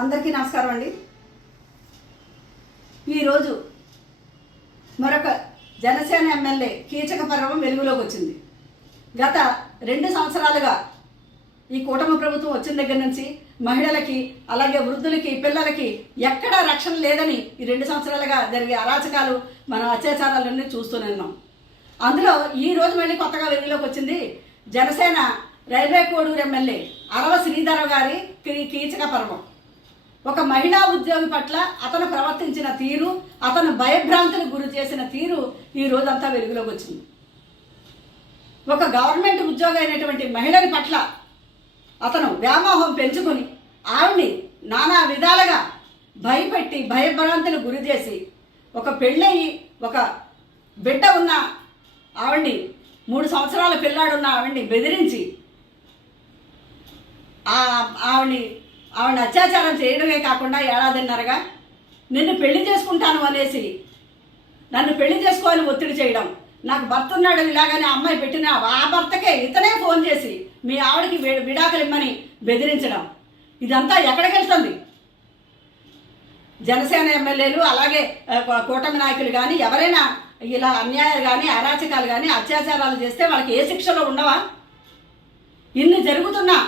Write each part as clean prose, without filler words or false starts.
అందరికీ నమస్కారం అండి. ఈరోజు మరొక జనసేన ఎమ్మెల్యే కీచక పర్వం వెలుగులోకి వచ్చింది. గత 2 సంవత్సరాలుగా ఈ కూటమి ప్రభుత్వం వచ్చిన దగ్గర నుంచి మహిళలకి, అలాగే వృద్ధులకి, పిల్లలకి ఎక్కడా రక్షణ లేదని ఈ 2 సంవత్సరాలుగా జరిగే అరాచకాలు, మనం అత్యాచారాలన్నీ చూస్తూనే ఉన్నాం. అందులో ఈ రోజు మళ్ళీ కొత్తగా వెలుగులోకి వచ్చింది జనసేన రైల్వే కోడూరు ఎమ్మెల్యే అరవ శ్రీధర గారి కీచక పర్వం. ఒక మహిళా ఉద్యోగి పట్ల అతను ప్రవర్తించిన తీరు, అతను భయభ్రాంతులకు గురి చేసిన తీరు ఈ రోజంతా వెలుగులోకి వచ్చింది. ఒక గవర్నమెంట్ ఉద్యోగి అయినటువంటి మహిళని పట్ల అతను వ్యామోహం పెంచుకొని ఆవిడ్ని నానా విధాలుగా భయపెట్టి భయభ్రాంతులకు గురి చేసి, ఒక పెళ్ళయి ఒక బిడ్డ ఉన్న ఆవిడ్ని, 3 సంవత్సరాల పిల్లాడున్న ఆవిడ్ని బెదిరించి ఆవిడ్ని అత్యాచారం చేయడమే కాకుండా ఏడాదిన్నరగా నిన్ను పెళ్లి చేసుకుంటాను అనేసి నన్ను పెళ్లి చేసుకోవాలని ఒత్తిడి చేయడం, నాకు భర్త ఉన్నాడు ఇలాగని అమ్మాయి పెట్టిన ఆ భర్తకే ఇతనే ఫోన్ చేసి మీ ఆవిడకి విడాకులు ఇమ్మని బెదిరించడం, ఇదంతా ఎక్కడికి వెళ్తుంది? జనసేన ఎమ్మెల్యేలు అలాగే కూటమి నాయకులు కానీ ఎవరైనా ఇలా అన్యాయాలు కానీ అరాచకాలు కానీ అత్యాచారాలు చేస్తే వాళ్ళకి ఏ శిక్షలో ఉండవా? ఇన్ని జరుగుతున్నా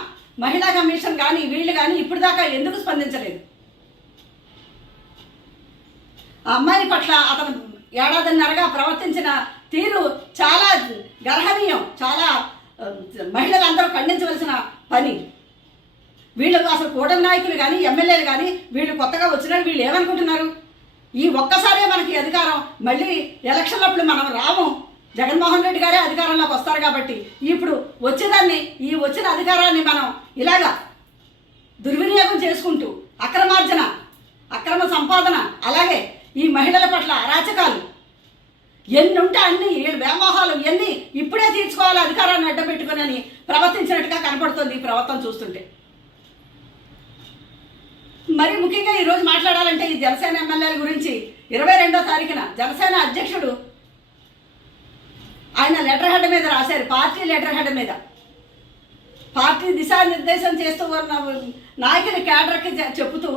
మహిళా కమిషన్ కానీ వీళ్ళు కానీ ఇప్పుడు దాకా ఎందుకు స్పందించలేదు? ఆ అమ్మాయి పట్ల అతను ఏడాదిన్నరగా ప్రవర్తించిన తీరు చాలా గర్హనీయం, చాలా మహిళలందరూ ఖండించవలసిన పని. వీళ్ళు అసలు కూటమి నాయకులు కానీ ఎమ్మెల్యేలు కానీ వీళ్ళు కొత్తగా వచ్చిన వీళ్ళు ఏమనుకుంటున్నారు? ఈ ఒక్కసారే మనకి అధికారం, మళ్ళీ ఎలక్షన్లప్పుడు మనం రాము, జగన్మోహన్ రెడ్డి గారే అధికారంలోకి వస్తారు కాబట్టి ఇప్పుడు వచ్చేదాన్ని, ఈ వచ్చిన అధికారాన్ని మనం ఇలాగా దుర్వినియోగం చేసుకుంటూ అక్రమార్జన, అక్రమ సంపాదన, అలాగే ఈ మహిళల పట్ల అరాచకాలు ఎన్ని ఉంటే అన్ని వ్యామోహాలు ఎన్ని ఇప్పుడే తీర్చుకోవాలి అధికారాన్ని అడ్డపెట్టుకుని అని ప్రవర్తించినట్టుగా కనపడుతుంది ఈ ప్రవర్తన చూస్తుంటే. మరి ముఖ్యంగా ఈరోజు మాట్లాడాలంటే ఈ జనసేన ఎమ్మెల్యేల గురించి 22వ తారీఖున జనసేన అధ్యక్షుడు ఆయన లెటర్ హెడ్ మీద రాశారు, పార్టీ లెటర్ హెడ్ మీద పార్టీ దిశానిర్దేశం చేస్తూ ఉన్న నాయకుని క్యాడర్కి చెబుతూ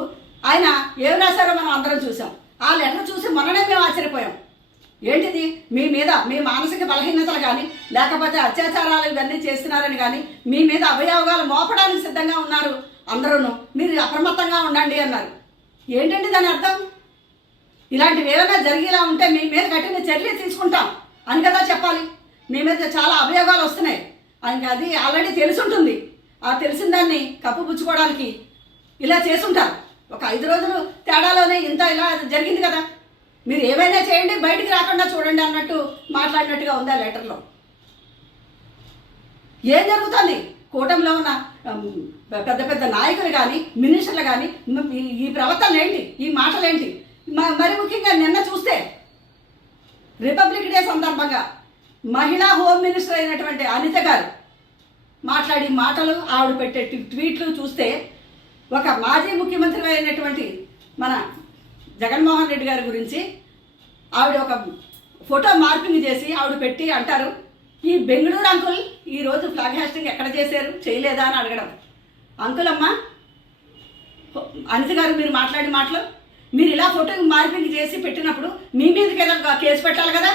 ఆయన ఏం రాశారో మనం అందరం చూసాం. ఆ లెటర్ చూసి మొన్ననే మేము ఆశ్చర్యపోయాం. ఏంటిది? మీ మీద మీ మానసిక బలహీనతలు కానీ లేకపోతే అత్యాచారాలు ఇవన్నీ చేస్తున్నారని కానీ మీ మీద అభయోగాలు మోపడానికి సిద్ధంగా ఉన్నారు అందరూ, మీరు అప్రమత్తంగా ఉండండి అన్నారు. ఏంటంటే దాని అర్థం? ఇలాంటివి ఏమైనా జరిగేలా ఉంటే మీ మీద కఠిన చర్యలు తీసుకుంటాం అని కదా చెప్పాలి. మీ మీద చాలా అభియోగాలు వస్తున్నాయి, ఆయనకి అది ఆల్రెడీ తెలుసుంటుంది. ఆ తెలిసిన దాన్ని కప్పుపుచ్చుకోవడానికి ఇలా చేసుంటారు. ఒక 5 రోజులు తేడాలోనే ఇంత ఇలా జరిగింది కదా, మీరు ఏమైనా చేయండి బయటికి రాకుండా చూడండి అన్నట్టు మాట్లాడినట్టుగా ఉంది ఆ లెటర్లో. ఏం జరుగుతుంది? కూటమిలో ఉన్న పెద్ద పెద్ద నాయకులు కానీ మినిస్టర్లు కానీ ఈ ప్రవర్తన ఏంటి, ఈ మాటలేంటి? మరి ముఖ్యంగా నిన్న చూస్తే రిపబ్లిక్ డే సందర్భంగా మహిళా హోమ్ మినిస్టర్ అయినటువంటి అనిత గారు మాట్లాడి మాటలు, ఆవిడ పెట్టే ట్వీట్లు చూస్తే ఒక మాజీ ముఖ్యమంత్రి అయినటువంటి మన జగన్మోహన్ రెడ్డి గారి గురించి ఆవిడ ఒక ఫోటో మార్పింగ్ చేసి ఆవిడ పెట్టి అంటారు, ఈ బెంగళూరు అంకుల్ ఈరోజు ఫ్లాగ్ హాస్టింగ్ ఎక్కడ చేశారు, చేయలేదా అని అడగడం. అంకుల్ అమ్మ అనిత గారు మీరు మాట్లాడి మాటలు, మీరు ఇలా ఫోటో మార్పింగ్ చేసి పెట్టినప్పుడు మీ మీదకి ఏదో కేసు పెట్టాలి కదా,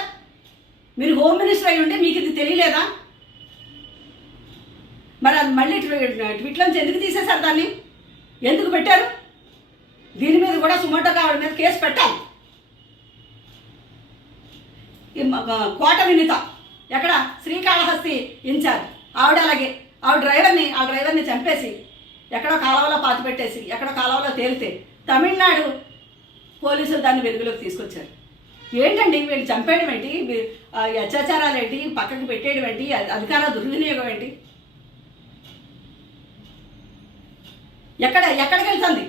మీరు హోమ్ మినిస్టర్ అయి ఉంటే మీకు ఇది తెలియలేదా? మరి అది మళ్ళీ ట్విట్లోంచి ఎందుకు తీసేశారు? దాన్ని ఎందుకు పెట్టారు? దీని మీద కూడా సుమోటోగా ఆవిడ మీద కేసు పెట్టాలి. కోట వినిత ఎక్కడ శ్రీకాళహస్తి ఇన్ఛార్జ్ ఆవిడ, అలాగే ఆ డ్రైవర్ని చంపేసి ఎక్కడో కాలువలో పాతి పెట్టేసి ఎక్కడో కాలువలో తేలితే తమిళనాడు పోలీసులు దాన్ని వెలుగులోకి తీసుకొచ్చారు. ఏంటండి వీళ్ళు చంపేయడం ఏంటి, అత్యాచారాలు ఏంటి, పక్కకి పెట్టేయడం ఏంటి, అధికార దుర్వినియోగం ఏంటి? ఎక్కడికి వెళ్తుంది?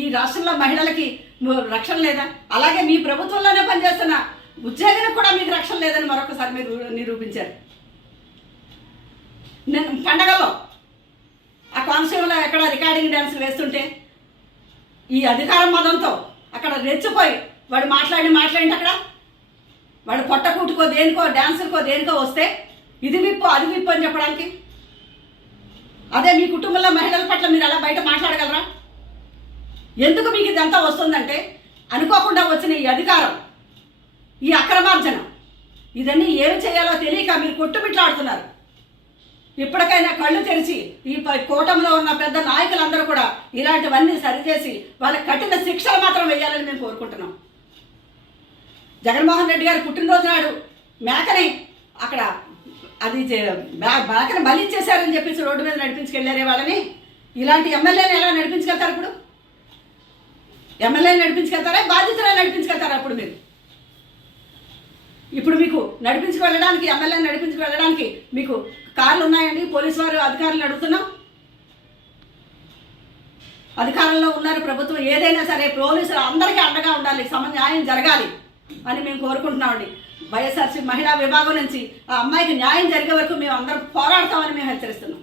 ఈ రాష్ట్రంలో మహిళలకి రక్షణ లేదా? అలాగే మీ ప్రభుత్వంలోనే పనిచేస్తున్న ఉద్యోగులకు కూడా మీకు రక్షణ లేదని మరొకసారి మీరు నిరూపించారు. నేను పండగలో ఆ కోనసీమలో ఎక్కడ రికార్డింగ్ డ్యాన్సులు వేస్తుంటే ఈ అధికారం మదంతో అక్కడ రెచ్చిపోయి వాడు మాట్లాడి అక్కడ వాడు పొట్టకూటుకో దేనికో డ్యాన్సులకో దేనికో వస్తే ఇది విప్పు అది విప్పు అని చెప్పడానికి, అదే మీ కుటుంబంలో మహిళల పట్ల మీరు అలా బయట మాట్లాడగలరా? ఎందుకు మీకు ఇదంతా వస్తుందంటే అనుకోకుండా వచ్చిన ఈ అధికారం, ఈ అక్రమార్జన, ఇదన్నీ ఏమి చేయాలో తెలియక మీరు కొట్టుమిట్లాడుతున్నారు. ఇప్పటికైనా కళ్ళు తెరిచి ఈ కూటమిలో ఉన్న పెద్ద నాయకులందరూ కూడా ఇలాంటివన్నీ సరిచేసి వాళ్ళకి కఠిన శిక్షలు మాత్రం వేయాలని మేము కోరుకుంటున్నాం. జగన్మోహన్ రెడ్డి గారు పుట్టినరోజు నాడు మేకని అక్కడ అది మేకని బలి ఇచ్చేశారని చెప్పేసి రోడ్డు మీద నడిపించుకెళ్ళారే వాళ్ళని. ఇలాంటి ఎమ్మెల్యేని ఎలా నడిపించుకెళ్తారు? ఇప్పుడు ఎమ్మెల్యేని నడిపించుకెళ్తారా, బాధితులను నడిపించుకెళ్తారా? అప్పుడు మీరు ఇప్పుడు మీకు నడిపించుకు వెళ్ళడానికి, ఎమ్మెల్యేని నడిపించుకు వెళ్ళడానికి మీకు కార్లు ఉన్నాయండి? పోలీసు వారు అధికారులను అడుగుతున్నాం. అధికారంలో ఉన్నారు ప్రభుత్వం, ఏదైనా సరే పోలీసులు అందరికీ అండగా ఉండాలి, న్యాయం జరగాలి అని మేము కోరుకుంటున్నామండి. వైఎస్ఆర్సీ మహిళా విభాగం నుంచి ఆ అమ్మాయికి న్యాయం జరిగే వరకు మేము అందరం పోరాడతామని మేము హెచ్చరిస్తున్నాం.